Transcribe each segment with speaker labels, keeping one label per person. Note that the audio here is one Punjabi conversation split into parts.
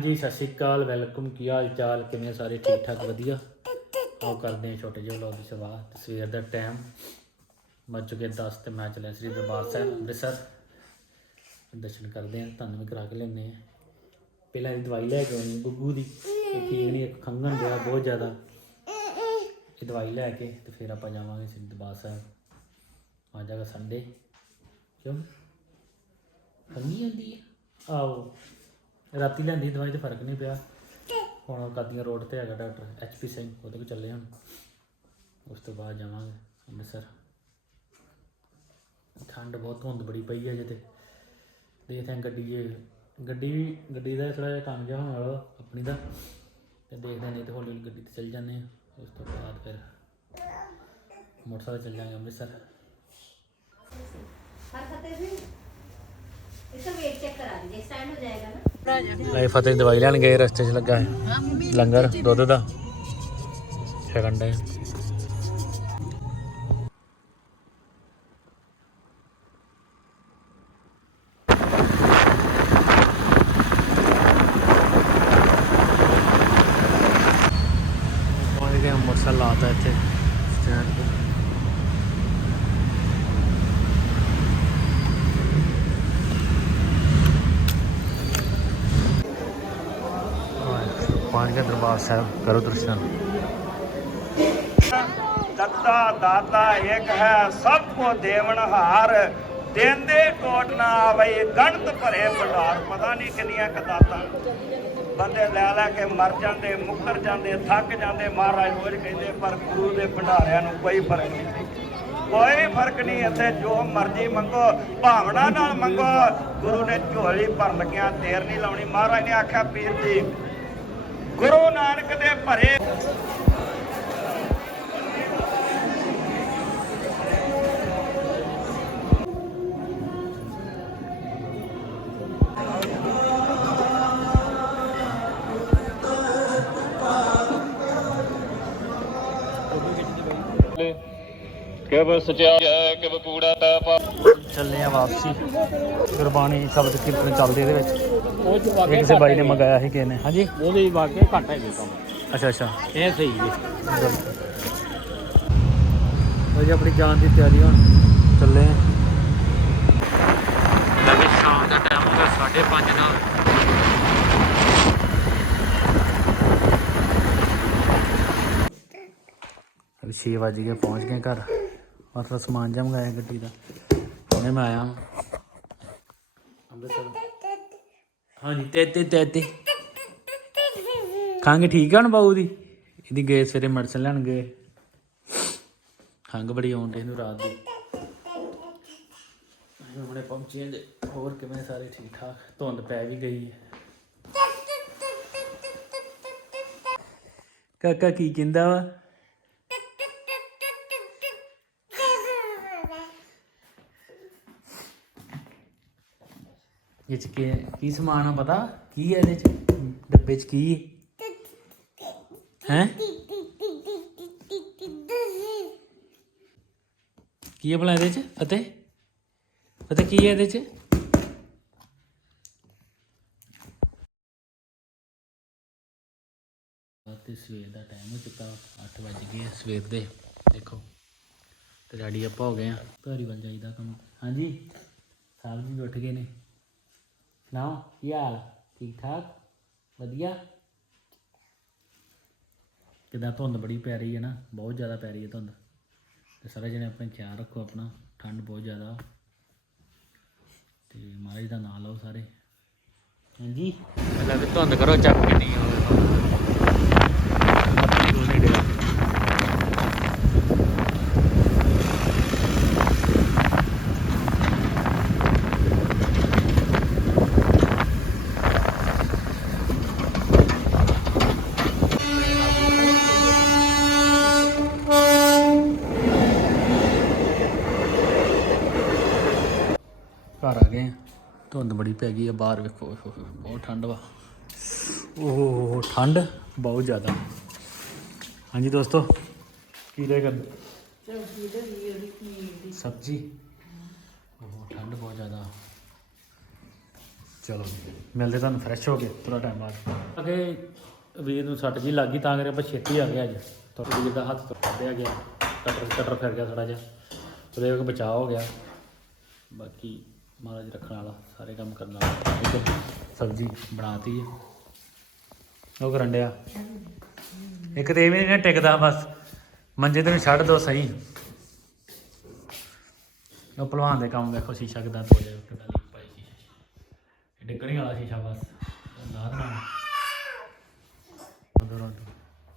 Speaker 1: ਹਾਂਜੀ, ਸਤਿ ਸ਼੍ਰੀ ਅਕਾਲ, ਵੈਲਕਮ, ਕੀ ਹਾਲ ਚਾਲ? ਕਿਵੇਂ ਸਾਰੇ? ਠੀਕ ਠਾਕ, ਵਧੀਆ? ਆਓ ਕਰਦੇ ਹਾਂ ਛੋਟੇ ਜਿਹੇ ਵਲੌਗ ਦੀ ਸ਼ੁਰੂਆਤ। ਸਵੇਰ ਦਾ ਟਾਈਮ ਵੱਜ ਚੁੱਕੇ 10 ਤੇ ਮੈਂ ਚੱਲਿਆ ਸ੍ਰੀ ਦਰਬਾਰ ਸਾਹਿਬ, ਅੰਮ੍ਰਿਤਸਰ। ਦਰਸ਼ਨ ਕਰਦੇ ਹਾਂ ਤੁਹਾਨੂੰ ਵੀ ਕਰਾ ਕੇ ਲੈਂਦੇ ਹਾਂ। ਪਹਿਲਾਂ ਦੀ ਦਵਾਈ ਲੈ ਕੇ ਆਉਣੀ ਗੁੱਗੂ ਦੀ। ਠੀਕ ਨਹੀਂ, ਇੱਕ ਖੰਘਣ ਡਿਆ ਬਹੁਤ ਜ਼ਿਆਦਾ। ਇਹ ਦਵਾਈ ਲੈ ਕੇ ਤੇ ਫਿਰ ਆਪਾਂ ਜਾਵਾਂਗੇ ਸ੍ਰੀ ਦਰਬਾਰ ਸਾਹਿਬ। ਆ ਜਾਗਾ ਸੰਡੇ ਕਿਉਂ? ਖੰਗੀ ਆਉਂਦੀ ਹੈ? ਆਓ ਰਾਤੀ ਲੈਂਦੀ ਦਵਾਈ ਤੇ ਫ਼ਰਕ ਨਹੀਂ ਪਿਆ। ਹੁਣ ਕਾਦੀਆਂ ਰੋਡ ਤੇ ਹੈਗਾ ਡਾਕਟਰ ਐਚਪੀ ਸਿੰਘ, ਉਹਦੇ ਕੋਲ ਚੱਲੇ ਹੁਣ। ਉਸ ਤੋਂ ਬਾਅਦ ਜਾਵਾਂਗੇ, ਅੰਮ੍ਰਿਤਸਰ। ਠੰਡ ਬਹੁਤ, ਧੁੰਦ ਬੜੀ ਪਈ ਹੈ ਜਿੱਤੇ ਦੇਖਦੇ ਹਾਂ ਗੱਡੀ ਜੇ, ਗੱਡੀ ਵੀ, ਗੱਡੀ ਦਾ ਥੋੜਾ ਜਿਹਾ ਕੰਮ ਜਿਹਾ ਹੋਣ ਵਾਲਾ ਆਪਣੀ ਦਾ। ਤੇ ਦੇਖਦੇ ਨੇ ਤੇ ਹੌਲੀ ਹੌਲੀ ਗੱਡੀ ਤੇ ਚੱਲ ਜਾਂਦੇ ਆ ਉਸ ਤੋਂ ਬਾਅਦ ਫਿਰ ਮੋਟਰਸਾਈਕਲ ਚੱਲ ਜਾਾਂਗੇ ਅੰਮ੍ਰਿਤਸਰ।
Speaker 2: ਹਰ ਫਤਿਹ ਜੀ। इसका वेट चेक करा दीजिए स्टैंड हो जाएगा ना
Speaker 1: ਲੈ ਫਤਿਹ ਦਵਾਈ ਲੈਣ ਗਏ ਰਸਤੇ 'ਚ ਲੱਗਾ ਹੈ ਲੰਗਰ ਦੁੱਧ ਦਾ ਛਕਣ ਦੇ ਪਹੁੰਚ ਗਏ ਮੋਟਰਸਾਈਕਲ ਲਾਤਾ ਇੱਥੇ ਪਹੁੰਚ ਗਏ ਦਰਬਾਰ ਸਾਹਿਬ, ਕਰੋ ਦਰਸ਼ਨ।
Speaker 3: ਦਤਾ ਦਾਤਾ ਇੱਕ ਹੈ, ਸਭ ਕੋ ਦੇਵਨ ਹਾਰ। ਦੇਂਦੇ ਟੋਟ ਨਾ ਆਵੇ ਗਣਤ ਭਰੇ ਭੰਡਾਰ। ਪਤਾ ਨਹੀਂ ਕਿੰਨੀਆਂ ਕਦਾਤਾਂ ਬੰਦੇ ਲੈ ਲੈ ਕੇ ਮਰ ਜਾਂਦੇ, ਮੁੱਕਰ ਜਾਂਦੇ, ਥੱਕ ਜਾਂਦੇ, ਮਹਾਰਾਜ ਰੋਜ਼ ਕਹਿੰਦੇ, ਪਰ ਗੁਰੂ ਦੇ ਭੰਡਾਰਿਆਂ ਨੂੰ ਕੋਈ ਫ਼ਰਕ ਨਹੀਂ। ਕੋਈ ਫ਼ਰਕ ਨਹੀਂ ਇੱਥੇ, ਜੋ ਮਰਜ਼ੀ ਮੰਗੋ, ਭਾਵਨਾ ਨਾਲ ਮੰਗੋ। ਗੁਰੂ ਨੇ ਝੋਲੀ ਭਰ ਲੱਗਿਆ, ਦੇਰ ਨਹੀਂ ਲਾਉਣੀ। ਮਹਾਰਾਜ ਨੇ ਆਖਿਆ, ਪੀਰ ਜੀ ਗੁਰੂ ਨਾਨਕ ਦੇ ਭਰੇ
Speaker 4: ਕਿਵ ਸਚਾਈ ਹੈ ਕਿਵ ਕੂੜਾ ਤਾ ਪਾ
Speaker 1: ਚੱਲੇ ਆ ਵਾਪਸੀ। ਗੁਰਬਾਣੀ ਸ਼ਬਦ ਕੀਰਤਨ ਚੱਲਦੇ ਇਹਦੇ ਵਿੱਚ। ਇਹ ਕਿਸੇ ਬਾਈ ਨੇ ਮੰਗਾਇਆ ਸੀ ਕਿਸੇ ਨੇ? ਹਾਂਜੀ।
Speaker 5: ਉਹਦੇ ਵਾਕੇ ਘੱਟ ਹੈਗੇ ਕੰਮ।
Speaker 1: ਅੱਛਾ ਅੱਛਾ।
Speaker 5: ਇਹ ਸਹੀ ਹੈ।
Speaker 1: ਉਹ ਜੀ ਆਪਣੀ ਜਾਣ ਦੀ ਤਿਆਰੀ ਹੁਣ ਚੱਲੇ ਆ। ਲਵੇ ਸ਼ਾਮ ਦਾ ਟਾਈਮ ਹੋ ਗਿਆ 5:30 ਨਾਲ। ਅਭੀ 6 ਵਜ ਗਏ ਪਹੁੰਚ ਗਏ ਘਰ। ਮਤਲਬ ਸਮਾਨ ਜਿਹਾ ਮੰਗਾਇਆ ਗੱਡੀ ਦਾ। ਹੁਣੇ ਮੈਂ ਆਇਆ ਅੰਮ੍ਰਿਤਸਰ ਹਾਂਜੀ, ਤੇ ਤੇ ਤੇ ਤੇ। ਖੰਗ ਠੀਕ ਆ ਹੁਣ ਬਾਊ ਦੀ? ਇਹਦੀ ਗਏ ਸਵੇਰੇ ਮੈਡੀਸਨ ਲੈਣ ਗਏ। ਖੰਗ ਬੜੀ ਆਉਣ ਡੇ ਨੂੰ ਰਾਤ ਦੀ। ਅਸੀਂ ਹੁਣੇ ਪਹੁੰਚੇ ਹਾਂ ਹੋਰ ਕਿਵੇਂ ਸਾਰੇ ਠੀਕ ਠਾਕ ਧੁੰਦ ਪੈ ਵੀ ਗਈ ਹੈ। ਕਾਕਾ ਕੀ ਕਹਿੰਦਾ ਵਾ? ਇਹ ਚ ਕੀ ਕੀ ਸਮਾਨ ਆ ਪਤਾ? ਕੀ ਹੈ ਇਹਦੇ ਚ ਡੱਬੇ ਚ ਕੀ? ਹੈ? ਕੀ ਹੈ ਭਲਾ ਇਹਦੇ ਚ? ਫਤਿਹ? ਫਤਿਹ ਕੀ ਹੈ ਇਹਦੇ ਚ? ਤੇ ਸਵੇਰ ਦਾ ਟਾਈਮ ਹੋ ਚੁੱਕਾ 8 ਵਜ ਗਏ ਸਵੇਰ ਦੇ। ਦੇਖੋ, ਤੇ ਰੈਡੀ ਆਪਾਂ ਹੋ ਗਏ ਆ। ਧਾਰੀ ਜਾਈਦਾ ਕੰਮ। ਹਾਂਜੀ? ਸਾਹਿਬ ਜੀ ਉੱਠ ਗਏ ਨੇ। ਸੁਣਾਓ ਕੀ ਹਾਲ ਠੀਕ ਠਾਕ ਵਧੀਆ. ਕਿਦਾਂ ਧੁੰਦ ਬੜੀ ਪੈ ਰਹੀ ਹੈ ਨਾ ਬਹੁਤ ਜ਼ਿਆਦਾ ਪੈ ਰਹੀ ਹੈ ਧੁੰਦ। ਤੇ ਸਾਰੇ ਜਣੇ ਆਪਣੇ ਖਿਆਲ ਰੱਖੋ ਆਪਣਾ ਠੰਡ ਬਹੁਤ ਜ਼ਿਆਦਾ। ਤੇ ਮਹਾਰਾਜ ਦਾ ਨਾਮ ਲਓ ਸਾਰੇ। ਹਾਂਜੀ। ਪਹਿਲਾਂ ਵੀ ਧੁੰਦ ਕਰੋ ਚੱਕ ਕੇ ਨਹੀਂ ਹੋਵੇ ਮੱਥਾ ਨਹੀਂ ਡਿਆ ਘਰ ਆ ਗਏ ਆ। ਧੁੰਦ ਬੜੀ ਪੈ ਗਈ ਆ, ਬਾਹਰ ਵੇਖੋ, ਓਏ ਬਹੁਤ ਠੰਡ ਵਾ। ਓਹ, ਠੰਡ ਬਹੁਤ ਜ਼ਿਆਦਾ। ਹਾਂਜੀ ਦੋਸਤੋ, ਕੀ ਲੈ ਕਰ ਸਬਜ਼ੀ। ਉਹ ਠੰਡ ਬਹੁਤ ਜ਼ਿਆਦਾ। ਚਲੋ ਮਿਲਦੇ ਤੁਹਾਨੂੰ ਫਰੈਸ਼ ਹੋ ਕੇ ਥੋੜਾ ਟਾਈਮ ਬਾਅਦ। ਅਗੇ ਵੀਰ ਨੂੰ ਸੱਟ ਜੀ ਲੱਗੀ ਤਾਂ ਕਰਕੇ ਆਪਾਂ ਛੇਤੀ ਆ ਗਏ ਅੱਜ। ਤੁਹਾਡੇ ਵੀਰ ਦਾ ਹੱਥ ਤੋਂ ਕੱਢਿਆ ਗਿਆ, ਕਟਰ ਕਟਰ ਫਿਰ ਗਿਆ ਥੋੜਾ ਜਿਹਾ। ਚਲੋ ਇਹ ਬਚਾਅ ਹੋ ਗਿਆ। ਬਾਕੀ ਮਹਾਰਾਜ ਰੱਖਣ ਵਾਲਾ, ਸਾਰੇ ਕੰਮ ਕਰਨ ਵਾਲਾ। ਇੱਕ ਸਬਜ਼ੀ ਬਣਾਤੀ ਹੈ ਉਹ ਕਰਨ ਡਿਆ। ਇੱਕ ਤੇ ਇਹ ਵੀ ਨਾ ਟਿਕਦਾ, ਬਸ। ਮੰਜੇ ਤੇ ਨੂੰ ਛੱਡ ਦੋ ਸਹੀ। ਉਹ ਭਲਵਾਨ ਦੇ ਕੰਮ ਵੇਖੋ, ਸ਼ੀਸ਼ਾ ਕਿਦਾਂ ਧੋ ਕਿਦਾਂ ਲੀਕ ਪਾਈ ਸ਼ੀਸ਼ੇ ਡਿੱਗਣੀ ਵਾਲਾ ਸ਼ੀਸ਼ਾ, ਬਸ। ਲਾ ਦੇਣਾ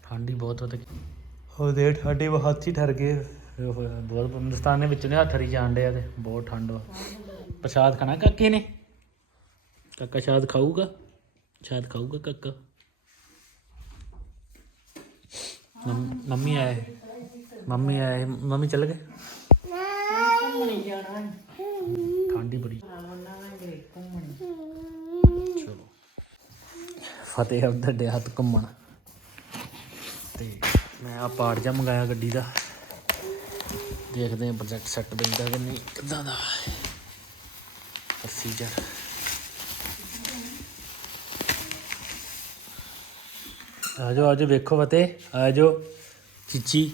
Speaker 1: ਠੰਡੀ ਬਹੁਤ ਹੋ ਤੇ ਹੋ ਦੇ ਠੰਡੀ ਬਹੁਤ ਹੱਥ ਹੀ ਠਰ ਗਏ। ਬਹੁਤ ਹਿੰਦੁਸਤਾਨ ਦੇ ਵਿੱਚ ਨੇ ਹੱਥ ਰੀ ਜਾਣ ਡਿਆ ਤੇ, ਬਹੁਤ ਠੰਡ ਵਾ। ਪ੍ਰਸ਼ਾਦ ਖਾਣਾ ਕਾਕੇ ਨੇ? ਕਾਕਾ ਸ਼ਾਦ ਖਾਊਗਾ? ਸ਼ਾਇਦ ਖਾਊਗਾ ਕਾਕਾ? ਮੰਮ- ਮੰਮੀ ਆਏ। ਮੰਮੀ ਆਏ। ਮੰਮੀ ਚੱਲ ਗਏ? ਠੰਡੀ ਬੜੀ। ਚਲੋ ਫਤਿਹ ਉਧਰ ਦੇ ਹੱਥ ਘੁੰਮਣ। ਤੇ ਮੈਂ ਆ ਪਾਰਟ ਜਾ ਮੰਗਾਇਆ ਗੱਡੀ ਦਾ। ਦੇਖਦੇ ਹਾਂ ਪ੍ਰੋਜੈਕਟ ਸੈੱਟ ਦਿੰਦਾ ਕਿ ਨਹੀਂ, ਕਿੱਦਾਂ ਦਾ। ਪ੍ਰੋਸੀਜਰ ਆਜੋ ਆਜੋ, ਵੇਖੋ ਫਤਿਹ। ਆਜੋ, ਚੀਚੀ।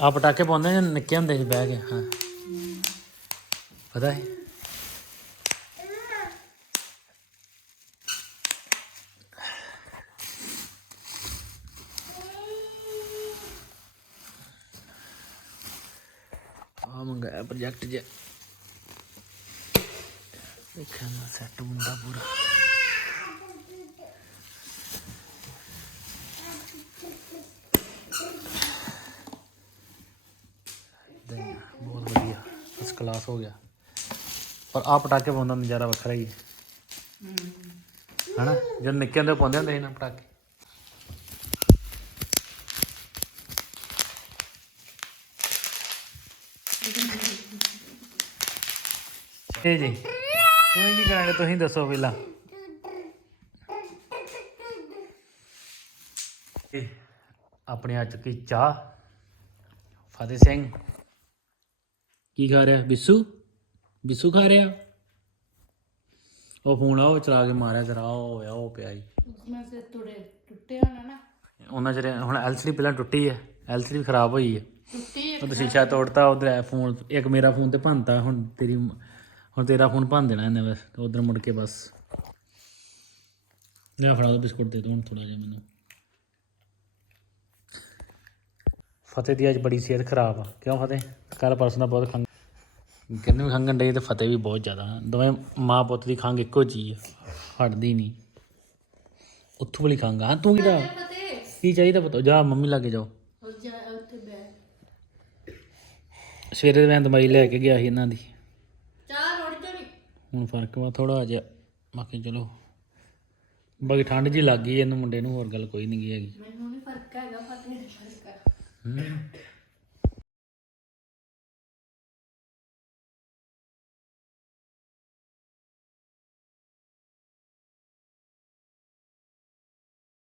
Speaker 1: ਆ ਪਟਾਕੇ ਪਾਉਂਦੇ ਨੇ ਨਿੱਕੇ ਹੁੰਦੇ ਸੀ, ਬਹਿ ਕੇ? ਹਾਂ। ਪਤਾ ਹੈ? ਮੰਗਾਇਆ ਪ੍ਰੋਜੈਕਟ ਜੇ ਦੇਖਾਂ ਨਾ ਸੈੱਟ ਹੁੰਦਾ ਪੂਰਾ। ਬਹੁਤ ਵਧੀਆ। ਫਸਟ ਕਲਾਸ ਹੋ ਗਿਆ। ਪਰ ਆ ਪਟਾਕੇ ਪਾਉਣ ਦਾ ਨਜ਼ਾਰਾ ਵੱਖਰਾ ਹੀ ਹੈ। ਹਨਾ? ਜਦ ਨਿੱਕੇ ਹੁੰਦੇ ਪਾਉਂਦੇ ਹੁੰਦੇ ਸੀ ਨਾ ਪਟਾਕੇ। ਜੀ ਜੀ। ਤੁਸੀਂ ਕੀ ਕਰਾਂਗੇ? ਤੁਸੀਂ ਦੱਸੋ ਪਹਿਲਾਂ। ਆਪਣੇ ਆ ਚੁੱਕੀ ਚਾਹ? ਫਤਿਹ ਸਿੰਘ। ਕੀ ਖਾ ਰਿਹਾ? ਬਿੱਸੂ? ਬਿੱਸੂ ਖਾ ਰਿਹਾ? ਉਹ ਫੋਨ ਆਓ ਚਲਾ ਕੇ ਮਾਰਿਆ ਜਰਾ ਉਹ ਹੋਇਆ ਉਹ ਪਿਆ ਜੀ।
Speaker 6: ਉਹਨਾਂ ਸੇ ਟੁੱਟੇ ਟੁੱਟੇ ਹੋਣਾ ਨਾ।
Speaker 1: ਉਹਨਾਂ ਜਿਹੜੇ ਹੁਣ ਐਲਸੀਡੀ ਪਹਿਲਾਂ ਟੁੱਟੀ ਹੈ ਐਲਸੀਡੀ ਖਰਾਬ ਹੋਈ ਹੈ ਟੁੱਟੀ ਸ਼ੀਸ਼ਾ ਤੋੜਤਾ ਉਧਰ ਫੋਨ ਇੱਕ ਮੇਰਾ ਫੋਨ ਤੇ ਭੰਨਤਾ ਹੁਣ ਤੇਰੀ ਹੁਣ ਤੇਰਾ ਫੋਨ ਭੰਨ ਦੇਣਾ ਇਹਨੇ ਬਸ ਉਧਰ ਮੁੜ ਕੇ ਬਸ। ਲੈ ਫੜਾ ਦੋ ਬਿਸਕੁਟ ਦੇ ਤੂੰ ਹੁਣ ਥੋੜਾ ਜਿਹਾ ਮੈਨੂੰ। ਫਤਿਹ ਦੀ ਅੱਜ ਬੜੀ ਸਿਹਤ ਖਰਾਬ ਆ। ਕਿਉਂ ਫਤਿਹ? ਕੱਲ ਪਰਸੋਂ ਦਾ ਬਹੁਤ ਖੰਗ ਕਿੰਨੇ ਵੀ ਖੰਗਣ ਡੇ ਤੇ ਫਤਿਹ ਵੀ ਬਹੁਤ ਜ਼ਿਆਦਾ ਦੋਵੇਂ ਮਾਂ ਪੁੱਤ ਦੀ ਖੰਗ ਇੱਕੋ ਜੀ ਆ ਹਟਦੀ ਨਹੀਂ। ਉੱਥੋਂ ਵਾਲੀ ਖੰਗ ਆ। ਤੂੰ ਕਿਹਦਾ ਕੀ ਚਾਹੀਦਾ ਪਤਾ? ਜਾ ਮੰਮੀ ਲਾਗੇ ਜਾਓ। ਸਵੇਰੇ ਮੈਂ ਦਵਾਈ ਲੈ ਕੇ ਗਿਆ ਸੀ ਇਹਨਾਂ ਦੀ। ਹੁਣ ਫ਼ਰਕ ਵਾ ਥੋੜਾ ਜਿਹਾ। ਬਾਕੀ ਚਲੋ। ਬਾਕੀ ਠੰਡ ਜੀ ਲੱਗ ਗਈ ਇਹਨੂੰ ਮੁੰਡੇ ਨੂੰ ਹੋਰ ਗੱਲ ਕੋਈ ਨਹੀਂ ਹੈਗੀ।
Speaker 6: ਮੈਨੂੰ ਵੀ ਫ਼ਰਕ ਹੈਗਾ ਫਤਿਹ ਫ਼ਰਕ
Speaker 1: ਹੈ।